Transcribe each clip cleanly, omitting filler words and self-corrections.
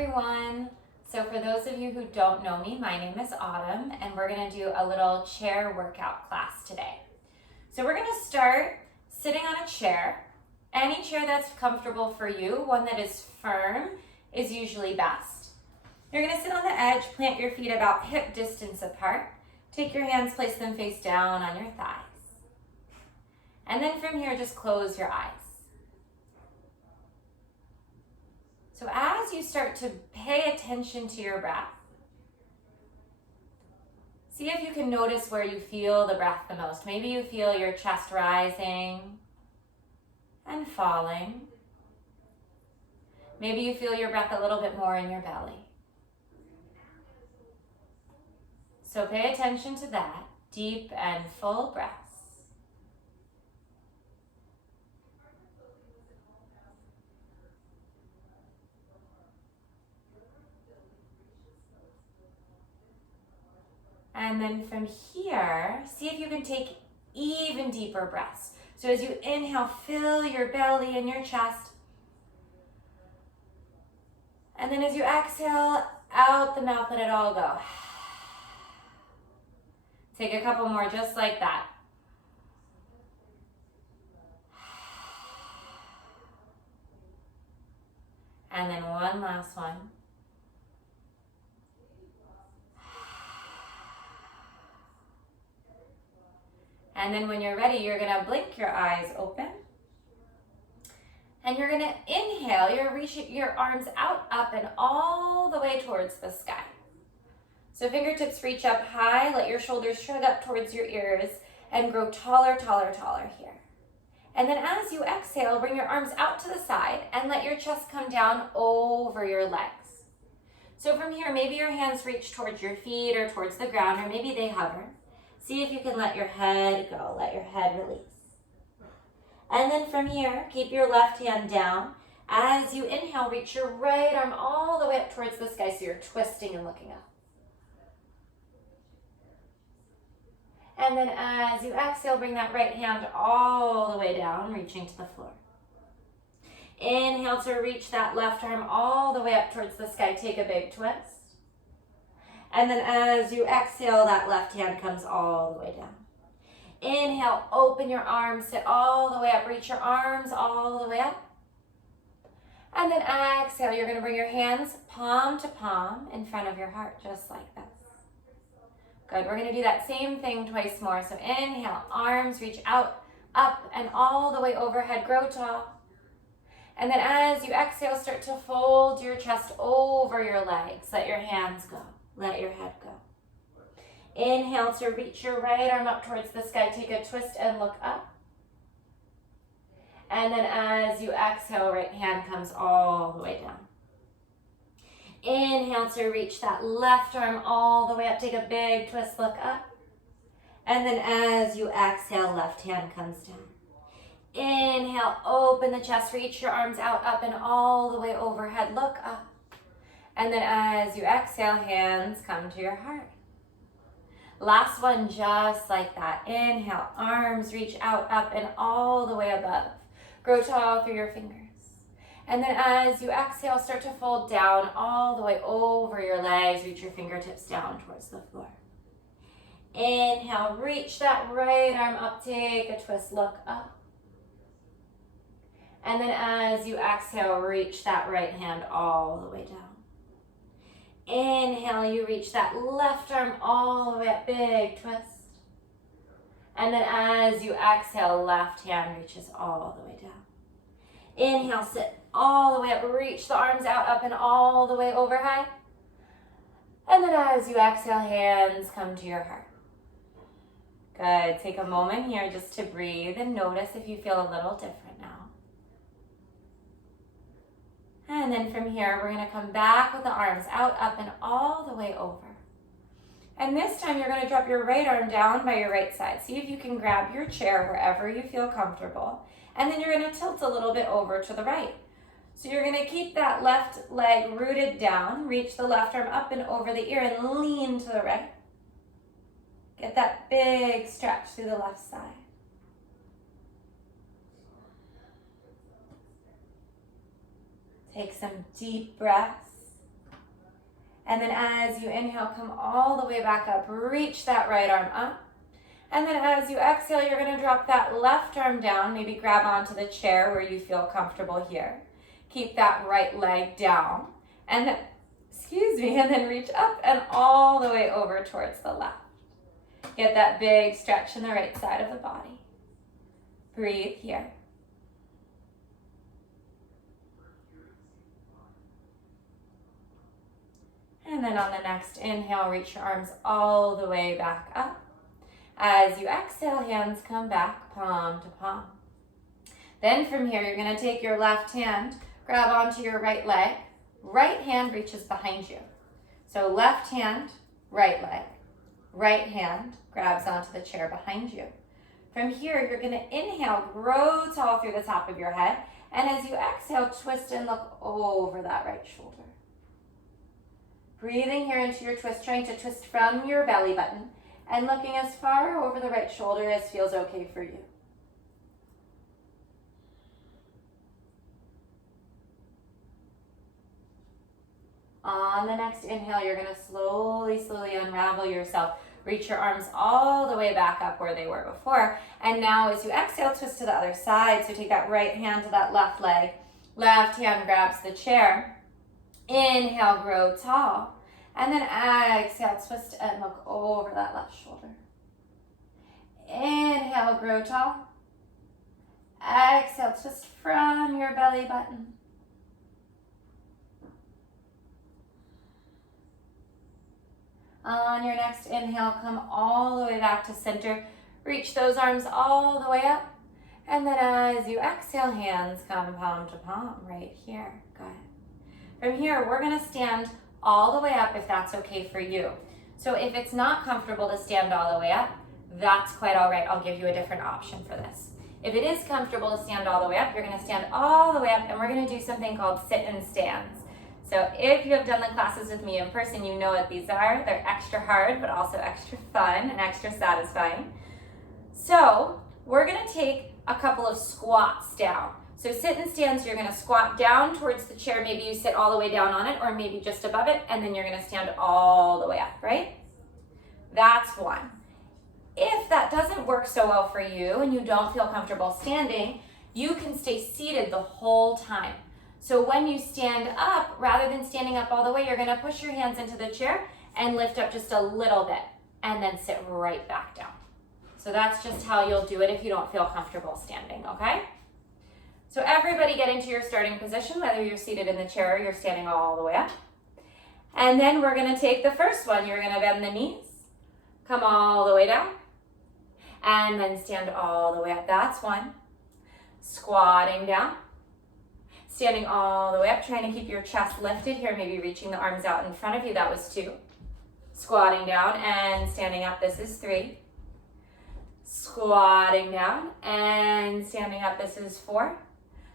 everyone. So for those of you who don't know me, my name is Autumn and we're gonna do a little chair workout class today. So we're gonna start sitting on a chair. Any chair that's comfortable for you, one that is firm is usually best. You're gonna sit on the edge, plant your feet about hip distance apart. Take your hands, place them face down on your thighs. And then from here, just close your eyes. So as you start to pay attention to your breath, see if you can notice where you feel the breath the most. Maybe you feel your chest rising and falling. Maybe you feel your breath a little bit more in your belly. So pay attention to that, deep and full breaths. And then from here, see if you can take even deeper breaths. So as you inhale, fill your belly and your chest. And then as you exhale, out the mouth, let it all go. Take a couple more just like that. And then one last one. And then when you're ready, you're gonna blink your eyes open. And you're gonna inhale, you're reaching your arms out, up, and all the way towards the sky. So fingertips reach up high, let your shoulders shrug up towards your ears, and grow taller, taller, taller here. And then as you exhale, bring your arms out to the side and let your chest come down over your legs. So from here, maybe your hands reach towards your feet or towards the ground, or maybe they hover. See if you can let your head go, let your head release. And then from here, keep your left hand down. As you inhale, reach your right arm all the way up towards the sky, so you're twisting and looking up. And then as you exhale, bring that right hand all the way down, reaching to the floor. Inhale to reach that left arm all the way up towards the sky. Take a big twist. And then as you exhale, that left hand comes all the way down. Inhale, open your arms, sit all the way up, reach your arms all the way up. And then exhale, you're gonna bring your hands palm to palm in front of your heart, just like this. Good, we're gonna do that same thing twice more. So inhale, arms reach out, up, and all the way overhead, grow tall. And then as you exhale, start to fold your chest over your legs. Let your hands go. Let your head go. Inhale to reach your right arm up towards the sky. Take a twist and look up. And then as you exhale, right hand comes all the way down. Inhale to reach that left arm all the way up. Take a big twist, look up. And then as you exhale, left hand comes down. Inhale, open the chest, reach your arms out, up, and all the way overhead, look up. And then as you exhale, hands come to your heart. Last one, just like that. Inhale, arms reach out, up, and all the way above. Grow tall through your fingers. And then as you exhale, start to fold down all the way over your legs. Reach your fingertips down towards the floor. Inhale, reach that right arm up, take a twist, look up. And then as you exhale, reach that right hand all the way down. Inhale, you reach that left arm all the way up, big twist. And then as you exhale, left hand reaches all the way down. Inhale, sit all the way up, reach the arms out, up, and all the way overhead. And then as you exhale, hands come to your heart. Good, take a moment here just to breathe and notice if you feel a little different now. And then from here, we're gonna come back with the arms out, up, and all the way over. And this time you're gonna drop your right arm down by your right side. See if you can grab your chair wherever you feel comfortable. And then you're gonna tilt a little bit over to the right. So you're gonna keep that left leg rooted down, reach the left arm up and over the ear and lean to the right. Get that big stretch through the left side. Take some deep breaths. And then as you inhale, come all the way back up. Reach that right arm up. And then as you exhale, you're going to drop that left arm down. Maybe grab onto the chair where you feel comfortable here. Keep that right leg down. And then, and then reach up and all the way over towards the left. Get that big stretch in the right side of the body. Breathe here. And then on the next inhale, reach your arms all the way back up. As you exhale, hands come back, palm to palm. Then from here, you're going to take your left hand, grab onto your right leg. Right hand reaches behind you. So left hand, right leg. Right hand grabs onto the chair behind you. From here, you're going to inhale, grow tall through the top of your head. And as you exhale, twist and look over that right shoulder. Breathing here into your twist, trying to twist from your belly button and looking as far over the right shoulder as feels okay for you. On the next inhale, you're going to slowly unravel yourself. Reach your arms all the way back up where they were before. And now as you exhale, twist to the other side. So take that right hand to that left leg. Left hand grabs the chair. Inhale, grow tall. And then exhale, twist and look over that left shoulder. Inhale, grow tall. Exhale, twist from your belly button. On your next inhale, come all the way back to center. Reach those arms all the way up. And then as you exhale, hands come palm to palm right here. Good. From here, we're going to stand all the way up if that's okay for you. So if it's not comfortable to stand all the way up, that's quite all right. I'll give you a different option for this. If it is comfortable to stand all the way up, you're going to stand all the way up and we're going to do something called sit and stands. So if you have done the classes with me in person, you know what these are. They're extra hard, but also extra fun and extra satisfying. So we're going to take a couple of squats down. So sit and stands, you're going to squat down towards the chair. Maybe you sit all the way down on it or maybe just above it, and then you're going to stand all the way up, right? That's one. If that doesn't work so well for you and you don't feel comfortable standing, you can stay seated the whole time. So when you stand up, rather than standing up all the way, you're going to push your hands into the chair and lift up just a little bit and then sit right back down. So that's just how you'll do it if you don't feel comfortable standing, okay? So everybody get into your starting position, whether you're seated in the chair or you're standing all the way up. And then we're going to take the first one. You're going to bend the knees, come all the way down, and then stand all the way up. That's one. Squatting down. Standing all the way up, trying to keep your chest lifted here, maybe reaching the arms out in front of you. That was two. Squatting down and standing up. This is three. Squatting down and standing up. This is four.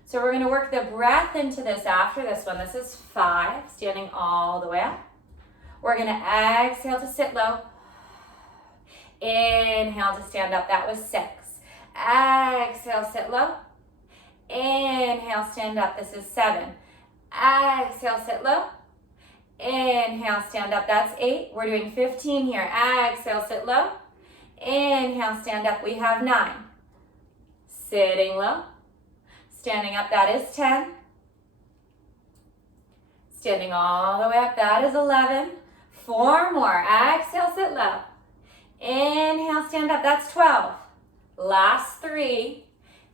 So we're going to work the breath into this after this one. This is five. Standing all the way up. We're going to exhale to sit low. Inhale to stand up. That was six. Exhale, sit low. Inhale, stand up. This is seven. Exhale, sit low. Inhale, stand up. That's 8. We're doing 15 here. Exhale, sit low. Inhale, stand up. We have 9. Sitting low. Standing up. That is 10. Standing all the way up. That is 11. 4 more. Exhale, sit low. Inhale, stand up. That's 12. Last 3.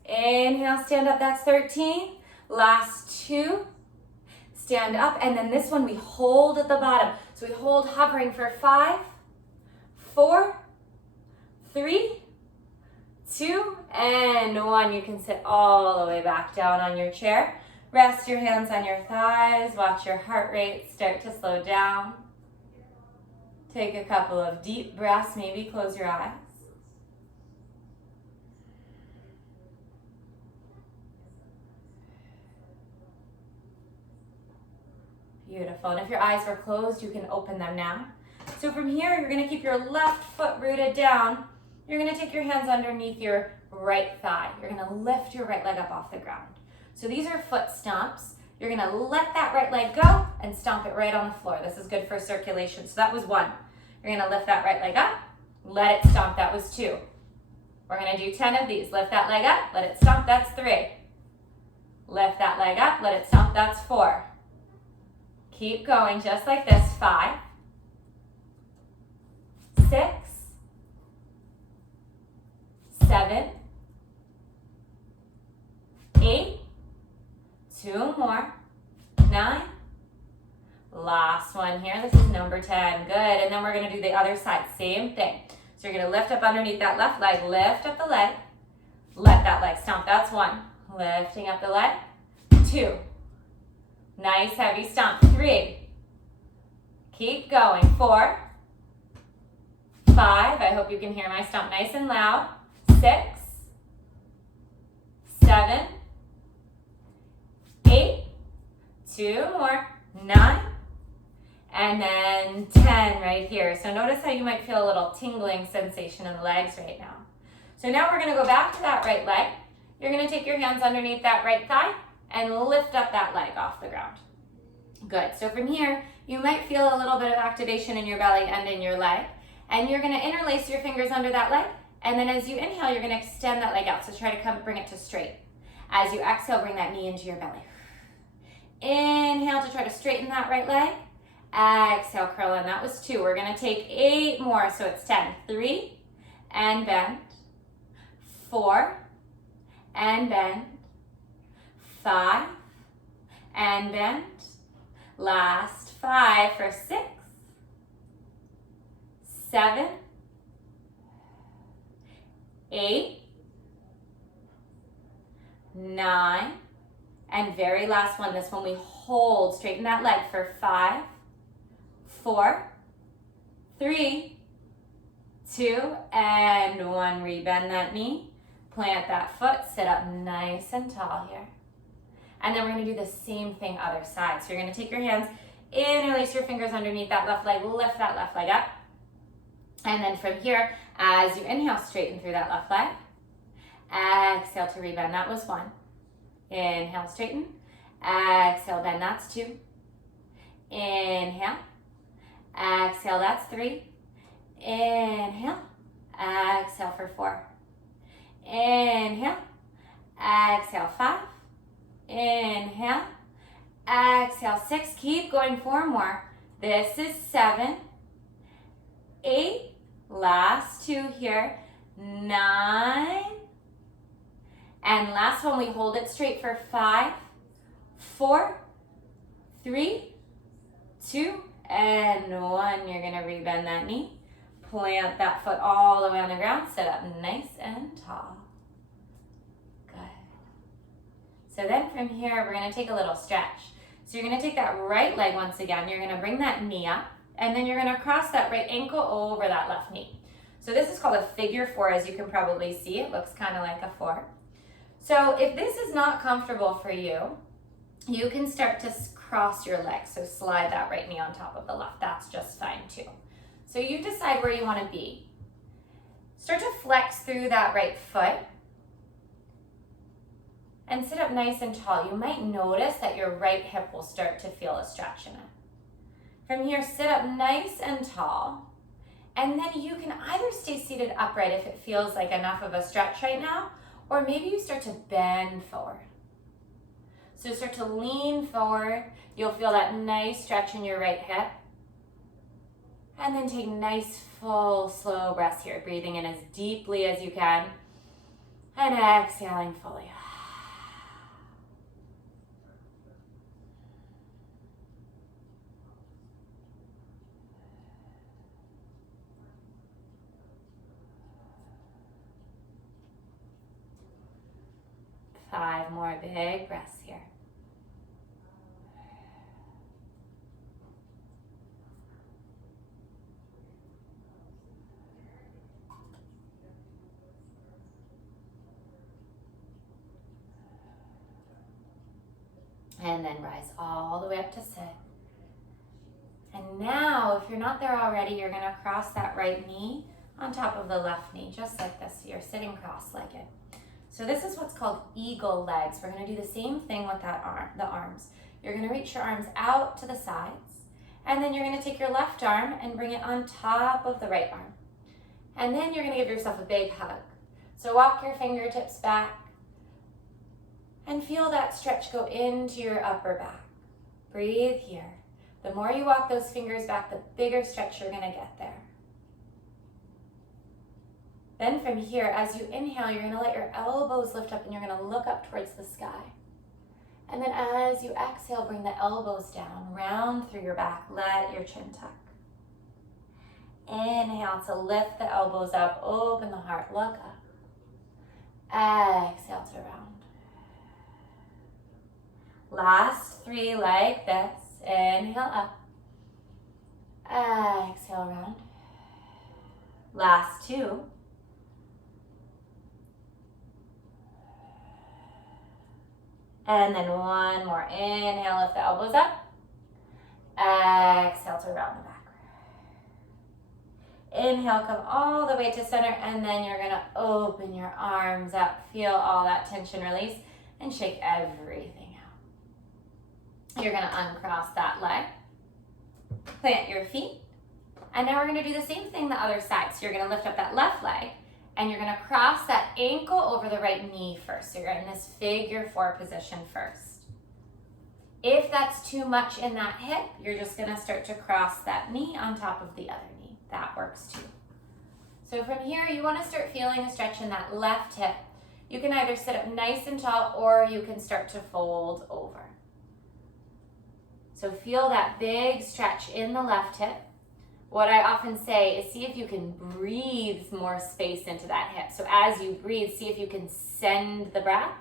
Inhale, stand up. That's 13. Last 2. Stand up. And then this one we hold at the bottom. So we hold hovering for 5, 4, 3, 2, and 1. You can sit all the way back down on your chair. Rest your hands on your thighs. Watch your heart rate start to slow down. Take a couple of deep breaths. Maybe close your eyes. Beautiful. And if your eyes were closed, you can open them now. So from here, you're going to keep your left foot rooted down. You're going to take your hands underneath your right thigh. You're going to lift your right leg up off the ground. So these are foot stomps. You're gonna let that right leg go and stomp it right on the floor. This is good for circulation. So that was 1. You're gonna lift that right leg up, let it stomp, that was 2. We're gonna do 10 of these. Lift that leg up, let it stomp, that's 3. Lift that leg up, let it stomp, that's 4. Keep going just like this. 5, 6, 7, 8, 2 more, 9, last one here. This is number 10. Good. And then we're going to do the other side. Same thing. So you're going to lift up underneath that left leg. Lift up the leg. Let that leg stomp. That's 1. Lifting up the leg. 2. Nice heavy stomp. 3. Keep going. 4. 5. I hope you can hear my stomp nice and loud. 6. 7. 8. 2 more. 9. And then 10 right here. So notice how you might feel a little tingling sensation in the legs right now. So now we're going to go back to that right leg. You're going to take your hands underneath that right thigh and lift up that leg off the ground. Good. So from here, you might feel a little bit of activation in your belly and in your leg. And you're going to interlace your fingers under that leg. And then as you inhale, you're going to extend that leg out. So try to bring it to straight. As you exhale, bring that knee into your belly. Inhale to try to straighten that right leg. Exhale, curl in. That was 2. We're going to take 8 more, so it's 10. 3, and bend. 4, and bend. 5, and bend. Last 5 for 6, 7, 8, 9, and very last one. This one we hold. Straighten that leg for 5, 4, 3, 2, and 1. Rebend that knee. Plant that foot. Sit up nice and tall here. And then we're going to do the same thing other side. So you're going to take your hands, interlace your fingers underneath that left leg, lift that left leg up. And then from here, as you inhale, straighten through that left leg. Exhale to rebend. That was 1. Inhale, straighten. Exhale, bend. That's 2. Inhale. Exhale, that's 3. Inhale. Exhale for 4. Inhale. Exhale, 5. Inhale. Exhale, 6. Keep going. 4 more. This is 7. 8. Last 2 here. 9. And last one, we hold it straight for 5, 4, 3, 2, and 1. You're going to rebend that knee. Plant that foot all the way on the ground. Sit up nice and tall. Good. So then from here, we're going to take a little stretch. So you're going to take that right leg once again. You're going to bring that knee up. And then you're going to cross that right ankle over that left knee. So this is called a figure 4, as you can probably see. It looks kind of like a 4. So if this is not comfortable for you, you can start to cross your legs. So slide that right knee on top of the left. That's just fine too. So you decide where you want to be. Start to flex through that right foot and sit up nice and tall. You might notice that your right hip will start to feel a stretch in it. From here, sit up nice and tall. And then you can either stay seated upright if it feels like enough of a stretch right now, or maybe you start to bend forward. So start to lean forward. You'll feel that nice stretch in your right hip. And then take nice, full, slow breaths here. Breathing in as deeply as you can. And exhaling fully. Five more big breaths here. And then rise all the way up to sit. And now, if you're not there already, you're going to cross that right knee on top of the left knee, just like this. You're sitting cross-legged. So this is what's called eagle legs. We're going to do the same thing with the arms. You're going to reach your arms out to the sides, and then you're going to take your left arm and bring it on top of the right arm. And then you're going to give yourself a big hug. So walk your fingertips back and feel that stretch go into your upper back. Breathe here. The more you walk those fingers back, the bigger stretch you're going to get there. Then from here, as you inhale, you're going to let your elbows lift up and you're going to look up towards the sky. And then as you exhale, bring the elbows down, round through your back, let your chin tuck. Inhale to lift the elbows up, open the heart, look up. Exhale to round. Last 3 like this. Inhale up. Exhale round. Last 2. And then 1 more. Inhale, lift the elbows up. Exhale to round the back. Inhale, come all the way to center, and then you're gonna open your arms up. Feel all that tension release and shake everything out. You're gonna uncross that leg, plant your feet, and now we're gonna do the same thing the other side. So you're gonna lift up that left leg, and you're gonna cross that ankle over the right knee first. So you're in this figure 4 position first. If that's too much in that hip, you're just gonna start to cross that knee on top of the other knee. That works too. So from here, you wanna start feeling a stretch in that left hip. You can either sit up nice and tall, or you can start to fold over. So feel that big stretch in the left hip. What I often say is see if you can breathe more space into that hip. So as you breathe, see if you can send the breath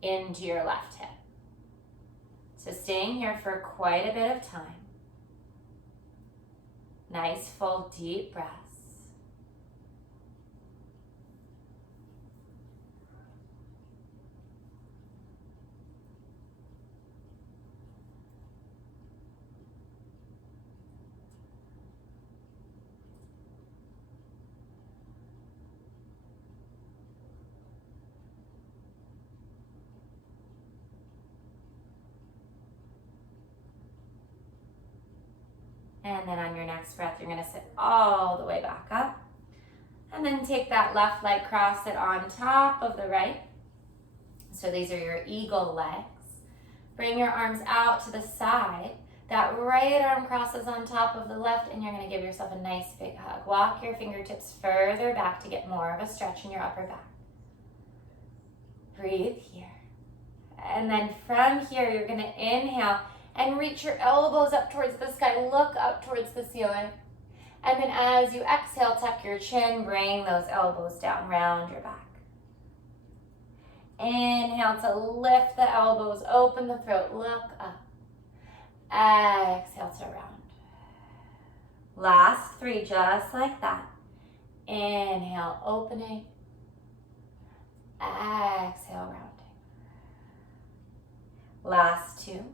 into your left hip. So staying here for quite a bit of time. Nice, full, deep breaths. And then on your next breath, you're gonna sit all the way back up. And then take that left leg, cross it on top of the right. So these are your eagle legs. Bring your arms out to the side. That right arm crosses on top of the left, and you're gonna give yourself a nice big hug. Walk your fingertips further back to get more of a stretch in your upper back. Breathe here. And then from here, you're gonna inhale and reach your elbows up towards the sky. Look up towards the ceiling. And then as you exhale, tuck your chin, bring those elbows down, round your back. Inhale to lift the elbows, open the throat, look up. Exhale to round. Last 3, just like that. Inhale, opening. Exhale, rounding. Last 2.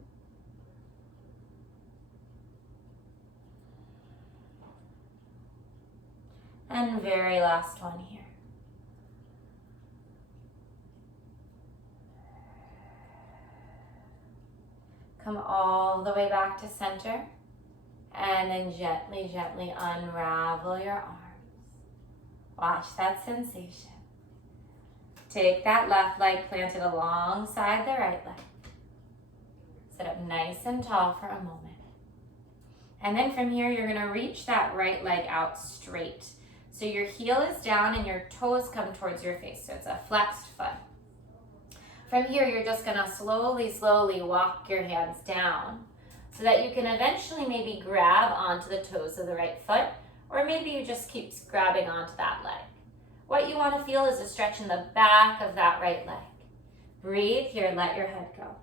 And very last one here. Come all the way back to center, and then gently, gently unravel your arms. Watch that sensation. Take that left leg, plant it alongside the right leg. Sit up nice and tall for a moment. And then from here, you're gonna reach that right leg out straight. So your heel is down and your toes come towards your face. So it's a flexed foot. From here, you're just gonna slowly, slowly walk your hands down so that you can eventually maybe grab onto the toes of the right foot, or maybe you just keep grabbing onto that leg. What you wanna feel is a stretch in the back of that right leg. Breathe here, let your head go.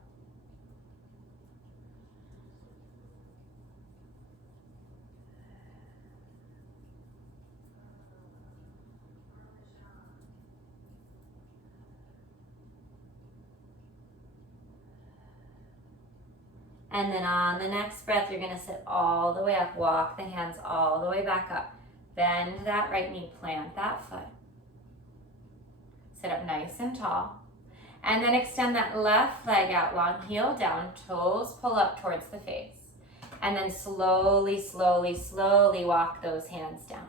And then on the next breath, you're gonna sit all the way up, walk the hands all the way back up. Bend that right knee, plant that foot. Sit up nice and tall. And then extend that left leg out long, heel down, toes pull up towards the face. And then slowly, slowly, slowly walk those hands down.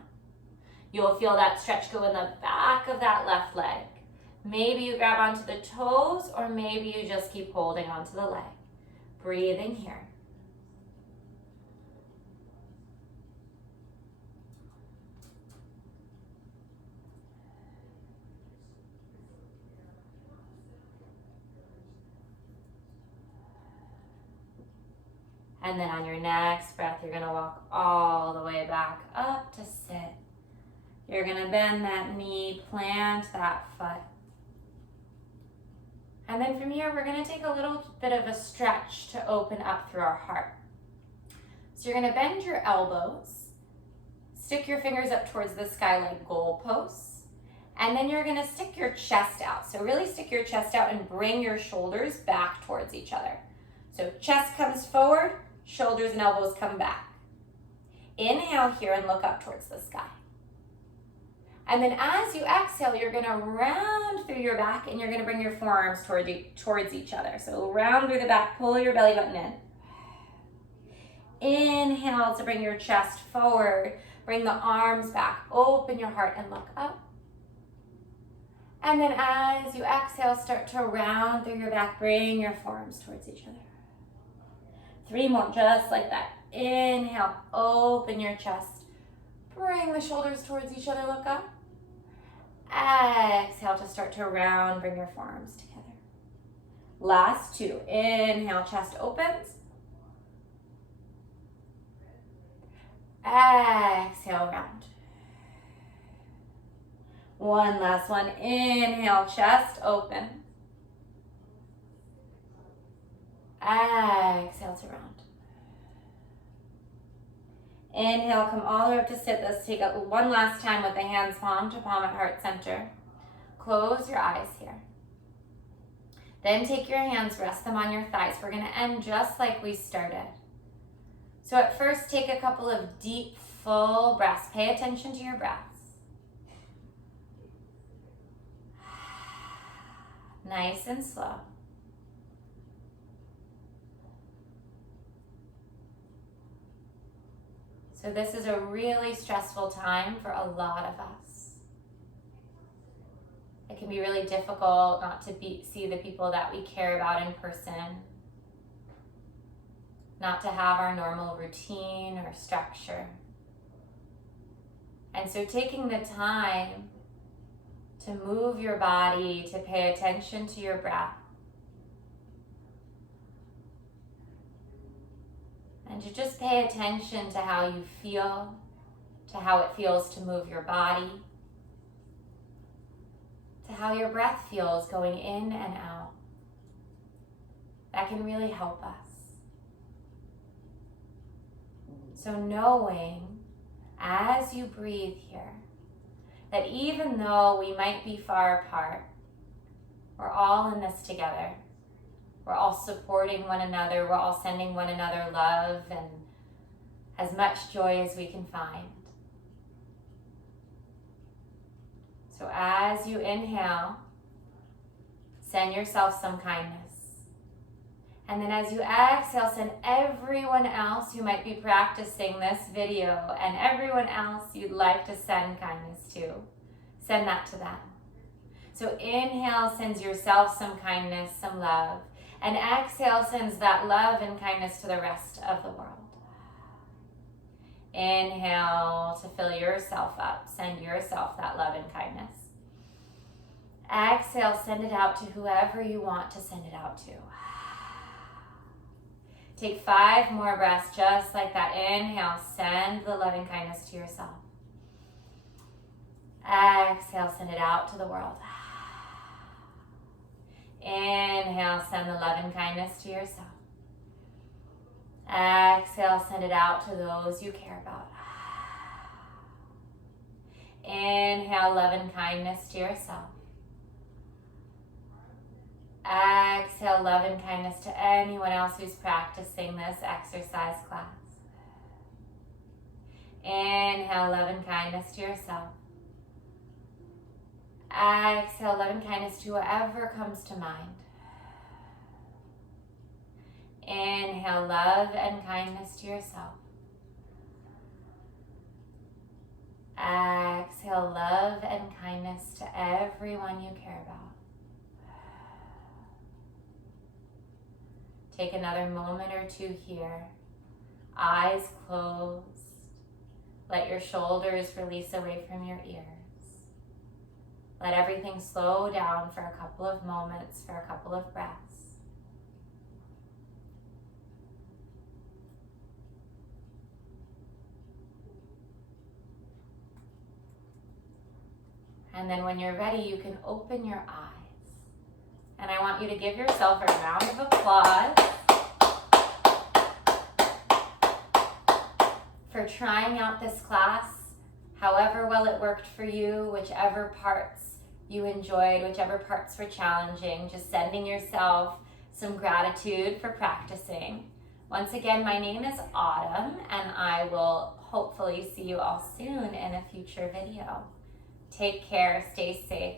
You'll feel that stretch go in the back of that left leg. Maybe you grab onto the toes, or maybe you just keep holding onto the leg. Breathing here. And then on your next breath, you're gonna walk all the way back up to sit. You're gonna bend that knee, plant that foot. And then from here, we're gonna take a little bit of a stretch to open up through our heart. So you're gonna bend your elbows, stick your fingers up towards the sky like goalposts, and then you're gonna stick your chest out. So really stick your chest out and bring your shoulders back towards each other. So chest comes forward, shoulders and elbows come back. Inhale here and look up towards the sky. And then as you exhale, you're gonna round through your back and you're gonna bring your forearms towards each other. So round through the back, pull your belly button in. Inhale to bring your chest forward. Bring the arms back, open your heart and look up. And then as you exhale, start to round through your back, bring your forearms towards each other. 3 more, just like that. Inhale, open your chest. Bring the shoulders towards each other, look up. Exhale to start to round, bring your forearms together. Last 2, inhale, chest opens. Exhale, round. 1 last one, inhale, chest open. Exhale to round. Inhale, come all the way up to sit. Let's take it one last time with the hands palm to palm at heart center. Close your eyes here. Then take your hands, rest them on your thighs. We're gonna end just like we started. So at first, take a couple of deep, full breaths. Pay attention to your breaths. Nice and slow. So this is a really stressful time for a lot of us. It can be really difficult not to see the people that we care about in person, not to have our normal routine or structure. And so taking the time to move your body, to pay attention to your breath, and to just pay attention to how you feel, to how it feels to move your body, to how your breath feels going in and out. That can really help us. So knowing as you breathe here, that even though we might be far apart, we're all in this together. We're all supporting one another. We're all sending one another love and as much joy as we can find. So as you inhale, send yourself some kindness. And then as you exhale, send everyone else who might be practicing this video and everyone else you'd like to send kindness to, send that to them. So inhale sends yourself some kindness, some love. And exhale sends that love and kindness to the rest of the world. Inhale to fill yourself up. Send yourself that love and kindness. Exhale, send it out to whoever you want to send it out to. Take 5 more breaths just like that. Inhale, send the love and kindness to yourself. Exhale, send it out to the world. Inhale, send the love and kindness to yourself. Exhale, send it out to those you care about. Inhale, love and kindness to yourself. Exhale, love and kindness to anyone else who's practicing this exercise class. Inhale, love and kindness to yourself. Exhale love and kindness to whatever comes to mind. Inhale love and kindness to yourself. Exhale love and kindness to everyone you care about. Take another moment or two here. Eyes closed. Let your shoulders release away from your ears. Let everything slow down for a couple of moments, for a couple of breaths. And then when you're ready, you can open your eyes. And I want you to give yourself a round of applause for trying out this class, however well it worked for you, whichever parts you enjoyed, whichever parts were challenging, just sending yourself some gratitude for practicing. Once again, my name is Autumn, and I will hopefully see you all soon in a future video. Take care, stay safe.